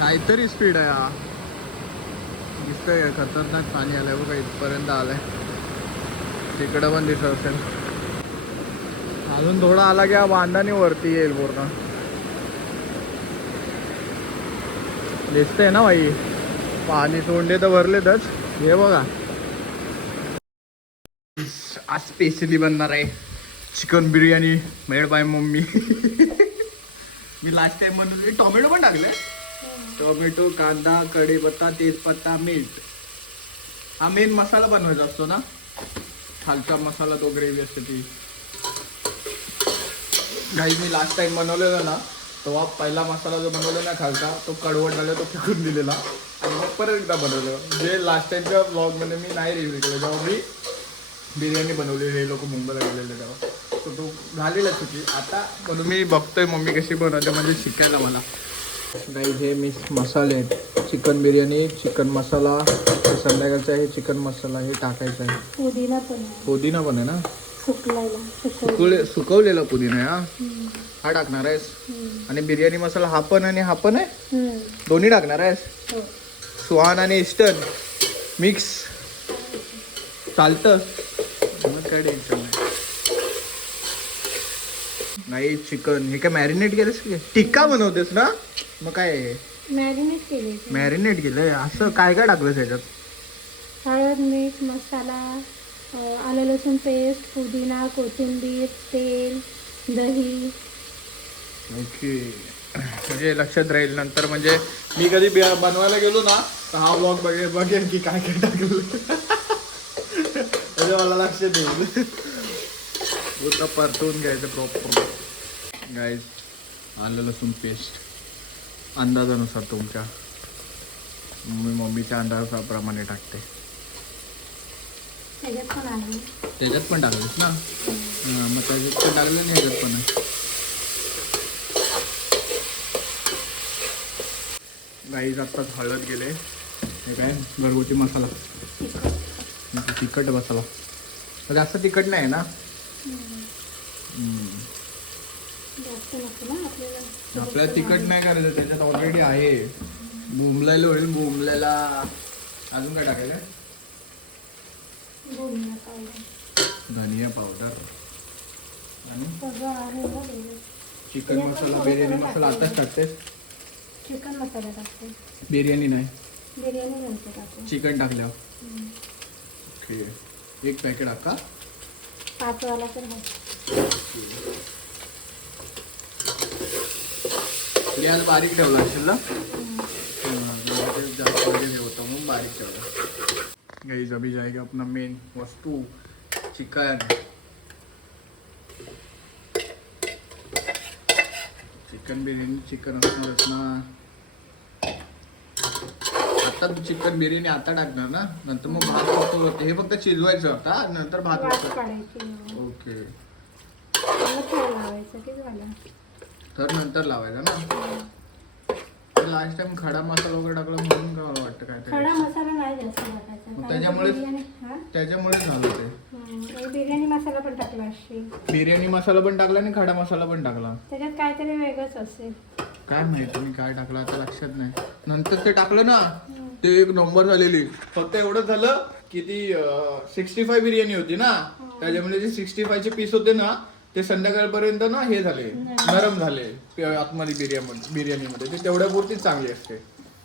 काहीतरी स्पीड आहे हा. दिसतंय खतरनाक पाणी आलंय बघा, इथपर्यंत आलंय. तिकडं पण दिसत असेल. अजून थोडा आला की हा बांधाने वरती येईल पूर्ण. दिसतंय ना भाई, पाणी सोंडे तर भरलेतच. हे बघा, आज स्पेशली बनणार आहे chicken biryani made by mummy. Me last time बनवली. टोमॅटो पण टाकले. टोमॅटो, कांदा, कढीपत्ता, तेजपत्ता, मीठ. हा मेन मसाला बनवायचा असतो ना, खालचा मसाला तो ग्रेव्ही असते ती. काही मी लास्ट टाइम बनवलेला ना, तेव्हा पहिला मसाला जो बनवला ना खालचा, तो कडवट झाला, तो फेकून दिलेला. आणि मग परत एकदा बनवलं. जे लास्ट टाइमच्या ब्लॉगमध्ये मी नाही रिव्ह्यू केलं, जेव्हा मी बिर्याणी बनवली, हे लोक मुंबईला गेलेले तेव्हा, तर तो झालेला चुकी. आता म्हणून मी बघतोय मम्मी कशी बनवते, म्हणजे शिकायला मला. गाईज हे मिक्स मसाले आहेत. चिकन बिर्याणी, चिकन मसाला, संध्याकाळचा हे चिकन मसाला हे टाकायचं आहे. पुदिना पण आहे. पुदिना पण आहे ना, सुकवलेला सुकवलेला पुदिना आहे. हा टाकणार आहेस. आणि बिर्याणी मसाला हा पण आणि हा पण आहे, दोन्ही टाकणार आहेस. सुहान आणि ईस्टर्न मिक्स चालतं, मग काय टेन्शन नाही. चिकन हे काय मॅरिनेट केलंस की टिक्का बनवतेस ना, मग काय मॅरिनेट केले. मॅरिनेट केलंय. असं काय काय टाकलं त्याच्यात? हळद, मीठ, मसाला, आलं लसूण पेस्ट, पुदिना, कोथिंबीर, तेल, दही. ओके, म्हणजे लक्षात राहील नंतर. म्हणजे मी कधी बनवायला गेलो ना, तर हा ब्लॉग बघेन की काय काय टाकलं. म्हणजे मला लक्षात येईल. पूर्ण परतवून घ्यायचं प्रॉपर. गाईज आलं लसूण पेस्ट अंदाजानुसार तुमच्या, मी मम्मीच्या अंदाजाप्रमाणे टाकते. त्याच्यात पण टाकलीस ना, मग त्याच्यात पण टाकलं नाही, ह्याच्यात पण आहे. गाईज आत्ताच हळद गेले. हे काय घरगुती मसाला, तिखट मसाला. जास्त तिखट नाही ना, आपल्याला तिखट नाही करायचं, त्याच्यात ऑलरेडी आहे. बोंबलायला होईल, बोंबल्याला अजून काय टाकायचं? धनिया पावडर आणि चिकन मसाला, बिर्याणी मसाला आताच टाकतेस? चिकन मसाला टाकते, बिर्याणी नाही, बिर्याणी नंतर टाकते. चिकन टाकल्यावर ओके. एक पॅकेट टाका, 5 वाला तर गॅस बारीक ठेवला असेल ना, जास्त ठेवतो म्हणून बारीक ठेवला. गाइस अभी जाएगा अपना मेन वस्तू चिकन. चिकन बिर्याणी चिकन असणारच ना. आता चिकन बिर्याणी आता टाकणार ना, नंतर मग भात होतो. हे फक्त शिजवायचं आता, नंतर भात होतं. ओके, तर नंतर लावायचं ना. लास्ट टाइम खडा मसाला वगैरे टाकला म्हणून काय वाटतं काय खडा मसाला नाही जास्त टाकायचा, त्याच्यामुळे झालं ते. बिर्याणी मसाला पण टाकला असेल. बिर्याणी मसाला पण टाकला आणि खडा मसाला पण टाकला. त्याच्यात काहीतरी वेगळंच असेल, काय माहिती मी काय टाकलं आता लक्षात नाही. नंतर ते टाकलं ना, ते एक नंबर झालेली. फक्त एवढंच झालं की ती 65 बिर्याणी होती ना, त्याच्यामुळे जे 65 चे पीस होते ना, ते संध्याकाळपर्यंत ना हे झाले, नरम झाले आतमध्ये बिर्याणीमध्ये. ते तेवढ्या पुरतीच चांगली असते.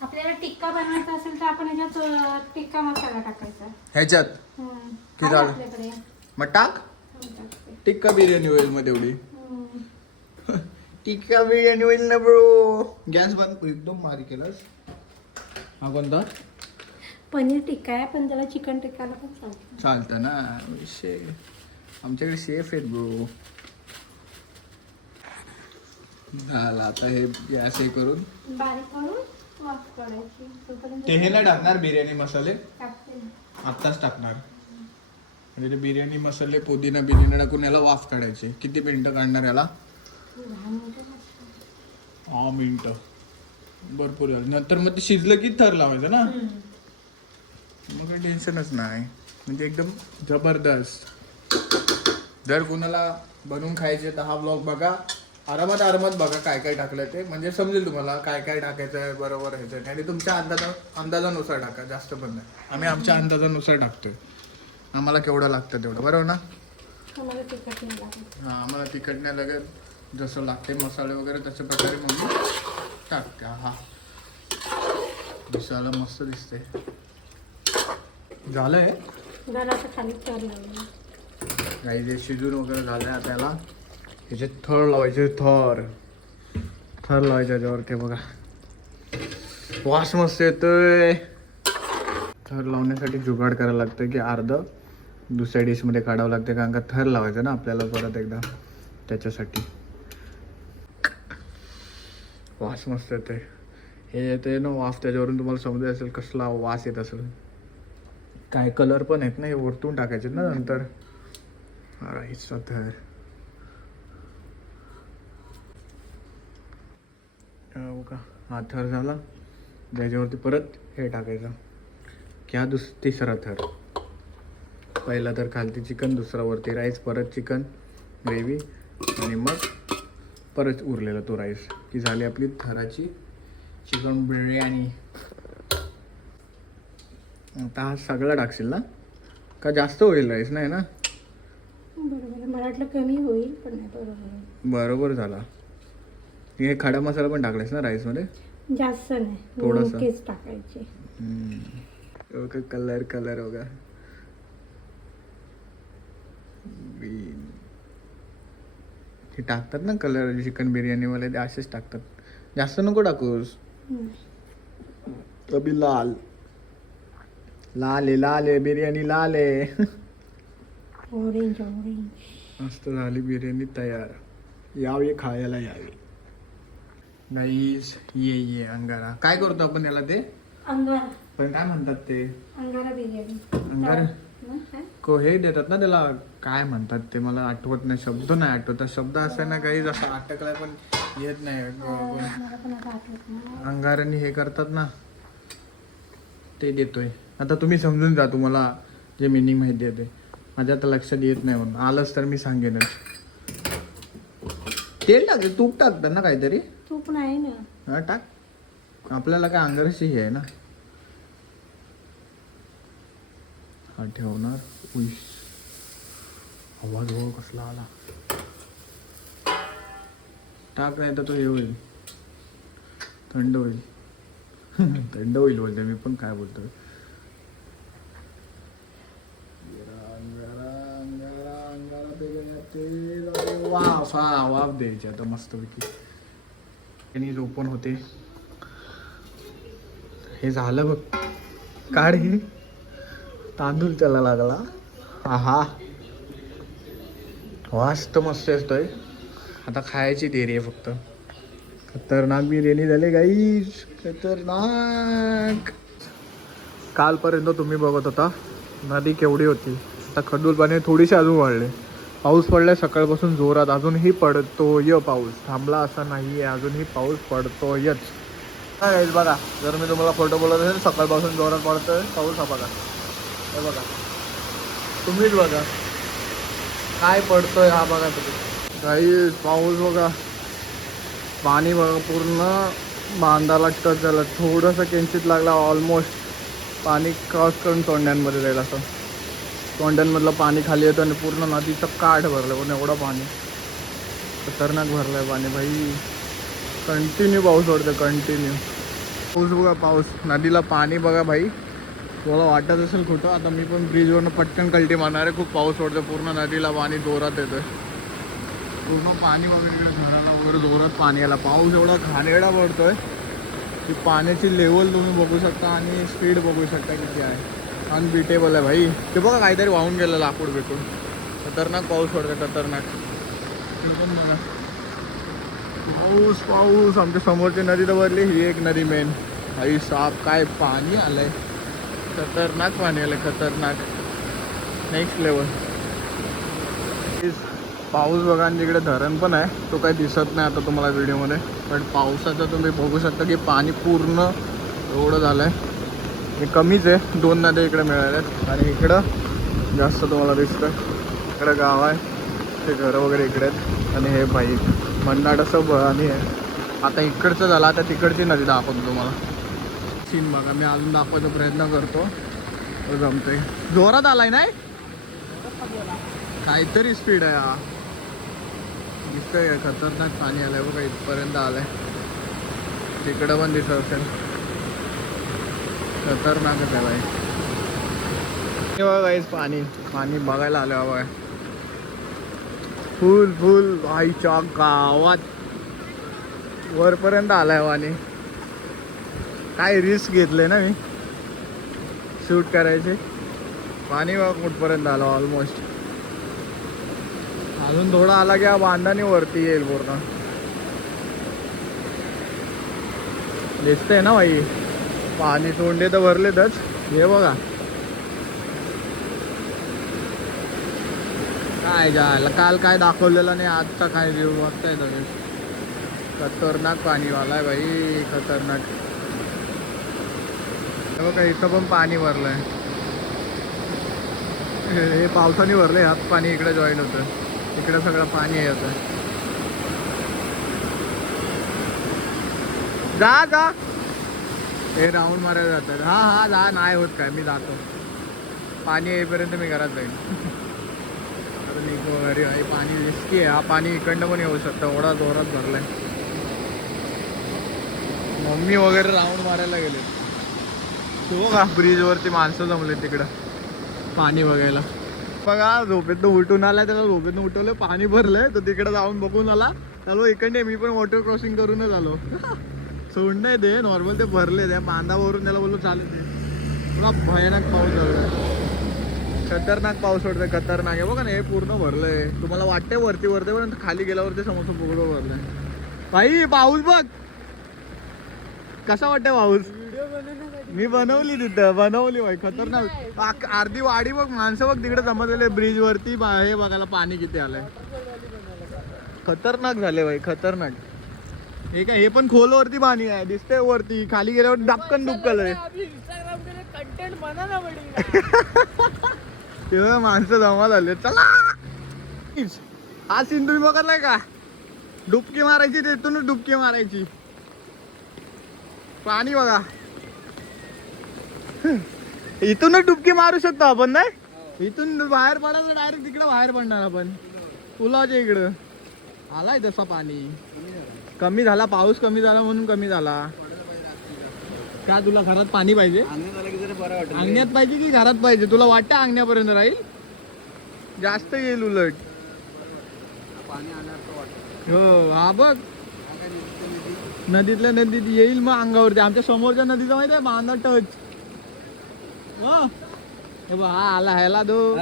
आपल्याला टिक्का बनवायचा असेल तर आपण ह्याच्यात टिक्का मसाला टाकायचा. ह्याच्यात की झालं मग टाक, टिक्का बिर्याणी होईल मग तेवढी. टिक्का बिर्याणी होईल ना ब्रो. गॅस बंद एकदम बारीक केलास. हा कोणता? पनीर टिक्का आहे, पण त्याला चिकन टिक्काला पण चालतं ना. विषय आमच्याकडे शेफ आहेत ब्रो. झालं आता हे गॅस हे करून बारीक करून वाफ करायची. ते हे नाही टाकणार बिर्याणी मसाले, टाकते आत्ताच टाकणार. म्हणजे ते बिर्याणी मसाले पुदिना बिर्याणी टाकून याला वाफ काढायची. किती मिनिटं काढणार याला? 10 मिनिटं भरपूर झालं. नंतर मग ते शिजलं की थर लावायचं ना, मग काही टेन्शनच नाही. म्हणजे एकदम जबरदस्त. जर कोणाला बनवून खायचे तर हा ब्लॉग बघा. आरामात बघा काय काय टाकलं ते, म्हणजे समजेल तुम्हाला काय काय टाकायचं आहे, बरोबर ह्याचं आणि तुमच्या अंदाजानुसार टाका, जास्त पण नाही. आम्ही आमच्या अंदाजानुसार टाकतोय, आम्हाला केवढं लागतं तेवढं, बरोबर ना? आम्हाला तिखट नाही लागत. हां, आम्हाला तिखट नाही लागत, जसं लागते मसाले वगैरे तशा प्रकारे मम्मी टाकते. हा दिसायला मस्त दिसते. झालंय जरासं खाली थर लावलं. काही जे शिजून वगैरे झालंय, त्याला ह्याचे थर लावायचे, थर लावायचे त्याच्यावर. ते बघा वास मस्त येतोय. थर लावण्यासाठी जुगाड करायला लागतं की अर्ध दुसऱ्या डिशमध्ये काढावं लागतं, कारण का थर लावायचं ना आपल्याला परत एकदा, त्याच्यासाठी. वास मस्त येतोय. हे येते ना वाफ, त्याच्यावरून तुम्हाला समजत असेल कसला वास येत असेल. काय कलर पण आहेत ना, हे वरतून टाकायचे ना नंतर. राईसचा थर का हा थर झाला, त्याच्यावरती परत हे टाकायचं क्या तिसरा थर. पहिला तर खालती चिकन, दुसरा वरती राईस, परत चिकन ग्रेव्ही आणि मग परत उरलेला तो राईस, की झाली आपली थराची चिकन बिर्याणी. आता हा सगळा टाकशील ना, का जास्त होईल राईस? नाही ना, बरोबर. मला वाटलं कमी होईल, पण नाही, बरोबर. बरोबर झाला. हे खडा मसाला पण टाकलायस ना राईसमध्ये? जास्त नाही, थोडासा. केस टाकायचे. कलर होगा ग्रीन. हे टाकतात ना कलर चिकन बिर्याणीवाले, ते असेच टाकतात. जास्त नको टाकूस. अभी लाल आहे बिर्याणी, लाल आहे. ऑरेंज. मस्त झाली बिर्याणी तयार. यावे खायला यावे. गाईस ये अंगारा. काय करतो आपण याला? ते अंगारा. पण काय म्हणतात ते? अंगारा बिर्याणी. अंगारा को हे देतात ना त्याला, काय म्हणतात ते मला आठवत नाही, शब्द नाही आठवत. शब्द असा ना काही जसं अटकलाय पण येत नाही. अंगाराने हे करतात ना, ते देतोय. आता तुम्ही समजून जा, तुम्हाला जे मिनिंग माहिती आहे ते. माझ्या आता लक्षात येत नाही, म्हणून आलंच तर मी सांगेनच. तेल टाक, तूप टाकतात ना काहीतरी? तूप नाही ना. हा टाक, आपल्याला काय अंगाराशी हे आहे ना. हा ठेवणार. उईश, आवाज हो कसला आला. टाक, नाही तर तो हे होईल, थंड होईल. थंड होईल बोलते मी, पण काय बोलतोय. वाफ, हा वाफ द्यायची आता मस्तपैकी. आणि ओपन होते. हे झालं बघ, काढ. हे तांदूळ त्याला लागला. हा वास तर मस्त येतोय. आता खायची देरी आहे फक्त. खतरनाक बिर्याणी झाली गाईस, खतरनाक. कालपर्यंत तुम्ही बघत होता नदी केवढी होती, आता खडूल पाणी थोडीशी अजून वाढले. पाऊस पडलाय सकाळपासून जोरात, अजूनही पडतोय पाऊस, थांबला असा नाही आहे, अजूनही पाऊस पडतोयच. काय बघा, जर मी तुम्हाला फोटो बोलत असेल सकाळपासून जोरात पडतोय पाऊस. हा बघा, हे बघा, तुम्हीच बघा काय पडतोय. हा बघा तुम्ही काही पाऊस बघा, पाणी बघा पूर्ण बांधाला टच झालं. थोडंसं किंचित लागला, ऑलमोस्ट पाणी क्रॉस करून तोंड्यांमध्ये जाईल. असं तोंड्यांमधलं पाणी खाली येतं आणि पूर्ण नदीचं काठ भरलं. पण एवढं पाणी खतरनाक भरलं आहे पाणी भाई. कंटिन्यू पाऊस पडतो, कंटिन्यू पाऊस बघा. पाऊस, नदीला पाणी बघा भाई. थोडं वाटत असेल कुठं, आता मी पण ब्रिजवरनं पटकन कल्टी मारणार आहे. खूप पाऊस पडतो, पूर्ण नदीला पाणी जोरात येतोय. पूर्ण पाणी वगैरे घराला वगैरे जोरात पाणी आला. पाऊस एवढा घाणेरडा पडतोय की पाण्याची लेवल तुम्ही बघू शकता आणि स्पीड बघू शकता किती आहे. अनबिटेबल आहे भाई. ते बघा काहीतरी वाहून गेलं लाकूड बिकूड. खतरनाक पाऊस पडतोय, खतरनाक. पाऊस आमच्या समोरची नदी तर भरली. ही एक नदी मेन आई साप, काय पाणी आलंय, खतरनाक पाणी आलंय, खतरनाक, नेक्स्ट लेवल. पाऊस बघा, आणि तिकडे धरण पण आहे, तो काही दिसत नाही आता तुम्हाला व्हिडिओमध्ये, पण पावसाचं तुम्ही बघू शकता की पाणी पूर्ण एवढं झालं आहे. हे कमीच आहे, 2 नद्या इकडे मिळाल्यात आणि इकडं जास्त तुम्हाला दिसतं. इकडं गाव आहे, ते घरं वगैरे इकडे आहेत आणि हे बाईक. भन्नाट असं आणि आहे. आता इकडचं झालं, आता तिकडची नदी दाखवतो तुम्हाला. सीन बघा, मी अजून दाखवायचा प्रयत्न करतो. जमते, जोरात आलाय नाही, काहीतरी स्पीड आहे हा. दिसतंय का खतरनाक पाणी आलंय बघा, इथपर्यंत आलंय. तिकडं पण दिसत असेल, खतरनाकच आहे बाई. बघा पाणी पाणी बघायला आलं हवं, फुल फुल आईच्या गावात वरपर्यंत आलाय पाणी. काय रिस्क घेतले ना मी शूट करायचे. पाणी बघ कुठपर्यंत आलं ऑलमोस्ट. अजून थोडा आला की हा बांधाने वरती येईल पूर्ण. दिसतंय ना भाई, पाणी तोंडे तर भरलेतच. हे बघा काय झालं, काल काय दाखवलेलं नाही, आजचा काय व्ह्यू बघताय तुम्ही. खतरनाक पाणीवाला आहे भाई, खतरनाक. हे बघा इथं पण पाणी भरलंय. हे पावसाने भरलंय, हात पाणी इकडे जॉईन होतं, इकडे सगळं पाणी येतं. जा जा, हे राऊंड मारायला जातात. हा हा जा, नाही होत काय, मी जातो. पाणी येईपर्यंत मी घरात जाईन. अरे भाई पाणी रिस्की आहे, हा पाणी इकडनं पण येऊ शकतं, एवढा जोरात भरलाय. मम्मी वगैरे राऊंड मारायला गेले. तो का ब्रिजवरती माणसं जमले तिकडं पाणी बघायला. बघा झोपेतनं उलटून आलाय, त्याला झोपेतनं उठवलं, पाणी भरलंय, तर तिकडे जाऊन बघून आला. चालू इकडे मी पण वॉटर क्रॉसिंग करूनच आलो. सोड नाही ते नॉर्मल, ते भरले त्या बांधावरून. त्याला बोललो चालू दे. पुन्हा भयानक पाऊस झाला, खतरनाक पाऊस पडतोय, खतरनाक आहे. बघा ना हे पूर्ण भरलंय. तुम्हाला वाटतंय वरती वरती, पण खाली गेल्यावरती समोर पूर्ण भरलंय. भाई पाऊस बघ कसा वाटतंय पाऊस. मी बनवली तिथं, बनवली भाई, खतरनाक. अर्धी वाडी बघ, माणसं बघ तिकडे जमलेले ब्रिज वरती. हे बघायला पाणी किती आलंय, खतरनाक झाले भाई, खतरनाक. हे काय, हे पण खोलवरती पाणी आहे, दिसतंय वरती. खाली गेल्यावर डबकन डुबकलंय. तेव्हा माणसं जमा झाले. चला, हा सीन तुम्ही बघितलाय का, डुबकी मारायची, तिथूनच डुबकी मारायची. पाणी बघा, इथूनच डुबकी मारू शकतो आपण. नाही इथून बाहेर पडायचं, डायरेक्ट तिकडे बाहेर पडणार आपण पुलाच्या इकडं. आलाय तसा पाणी, कमी झाला, पाऊस कमी झाला म्हणून कमी झाला. का तुला घरात पाणी पाहिजे, अंगण्यात पाहिजे की घरात पाहिजे, तुला वाटतं अंगण्यापर्यंत राहील, जास्त येईल उलट. हो हा बघ, नदीतल्या नदीत येईल मग अंगावरती. आमच्या समोरच्या नदीचं माहिती आहे, बांधा टच. हा आला, ह्याला दो.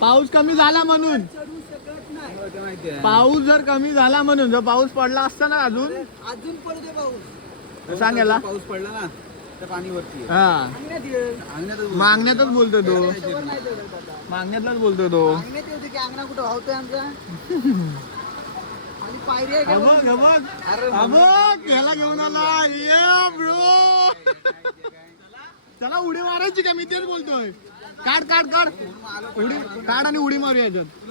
पाऊस कमी झाला म्हणून, पाऊस जर कमी झाला म्हणून, जर पाऊस पडला असता ना अजून पडते पाऊस, सांगायला पाऊस पडला ना तर पाणी वरती. हा मागण्यातच बोलतोय तो, मागण्यातलाच बोलतोय तो. अंगणा कुठं वाहतोय आमचा आणि पायरी आहे का? ह्याला घेऊन आला ब्रो. चला उडी मारायची का, मी तेच बोलतोय. काढ काढ काढ, उडी काढ आणि उडी मारू याच्यात.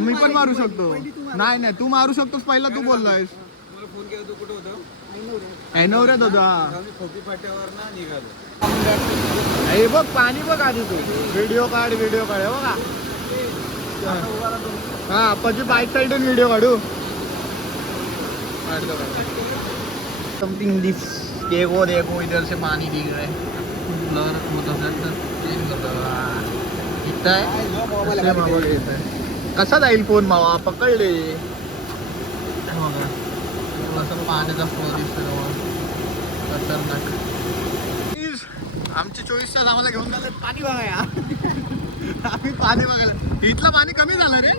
मी पण मारू शकतो. नाही नाही, तू मारू शकतोस, पहिला तू बोललायस. फोन केला तू कुठं होतं? ऐनवऱ्यात होता. खोकी फाट्यावर ना निघालो. हे बघ पाणी बघ आधी, तू व्हिडिओ काढ, व्हिडिओ काढ. बघा हा, પછી बाईक साईडून व्हिडिओ काढू. समथिंग दिस, देखो देखो इधर से पानी दिख रहा है. कसा जाईल फोन मावा, पकडले. पाण्याचा फ्लो दिसतो खतरनाक. आमचे 24 तास आम्हाला घेऊन झाले पाणी बघाया. आम्ही पाणी बघायला, इथलं पाणी कमी झालं रे.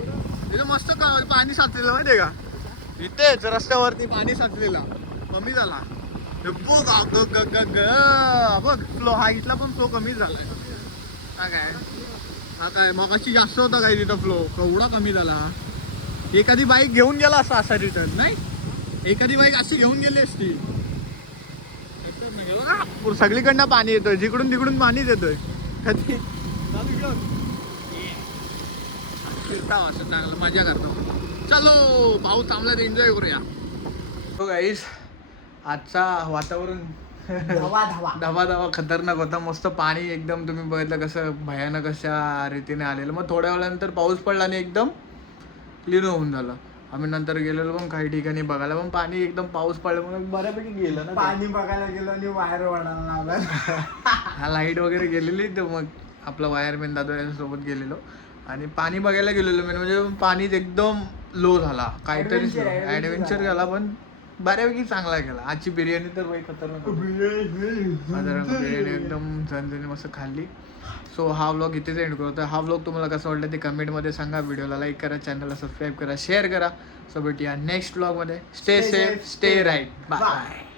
इथं मस्त पाणी साचलेलं माहितीये का, इथेच रस्त्यावरती पाणी साचलेला कमी झाला. बघ फ्लो, हा इथला पण फ्लो कमी झालाय. हा काय मगाशी जास्त होता काय तिथं फ्लो, एवढा कमी झाला. हा एखादी बाईक घेऊन गेला असा रिटर्न, नाही एखादी बाईक अशी घेऊन गेली असती. सगळीकडनं पाणी येतोय, जिकडून तिकडून पाणीच येतोय. फिरता असं चांगलं मजा करतो. चलो पाऊस थांबला तर एन्जॉय करूया. हो गाईस, आजचा वातावरण धावा धावा खतरनाक होता. मस्त पाणी एकदम तुम्ही बघितलं कसं भयानक अशा रीतीने आलेलं. मग थोड्या वेळानंतर पाऊस पडला आणि एकदम क्लीन होऊन झालं. आम्ही नंतर गेलेलो पण काही ठिकाणी बघायला, पण पाणी एकदम पाऊस पडल्यामुळे बऱ्यापैकी गेलं ना. पाणी बघायला गेलो आणि वायर वडायला हा लाईट वगैरे गेलेली, तर मग आपला वायरमॅन दादा सोबत गेलेलो आणि पाणी बघायला गेलेलो. मेन म्हणजे पाणीच एकदम लो झाला, काहीतरी ॲडव्हेंचर झाला, पण बऱ्यापैकी चांगला केला. आजची बिर्याणी तर बाई खतरनाक होती. बिर्याणी एकदम झणझणी मस्त खाल्ली. सो हा व्लॉग इथेच एंड करतो. हा व्लॉग तुम्हाला कसा वाटला ते कमेंटमध्ये सांगा. व्हिडिओला लाईक करा, चॅनलला सबस्क्राईब करा, शेअर करा. सो भेटूया नेक्स्ट व्लॉगमध्ये. Stay safe, stay right, bye.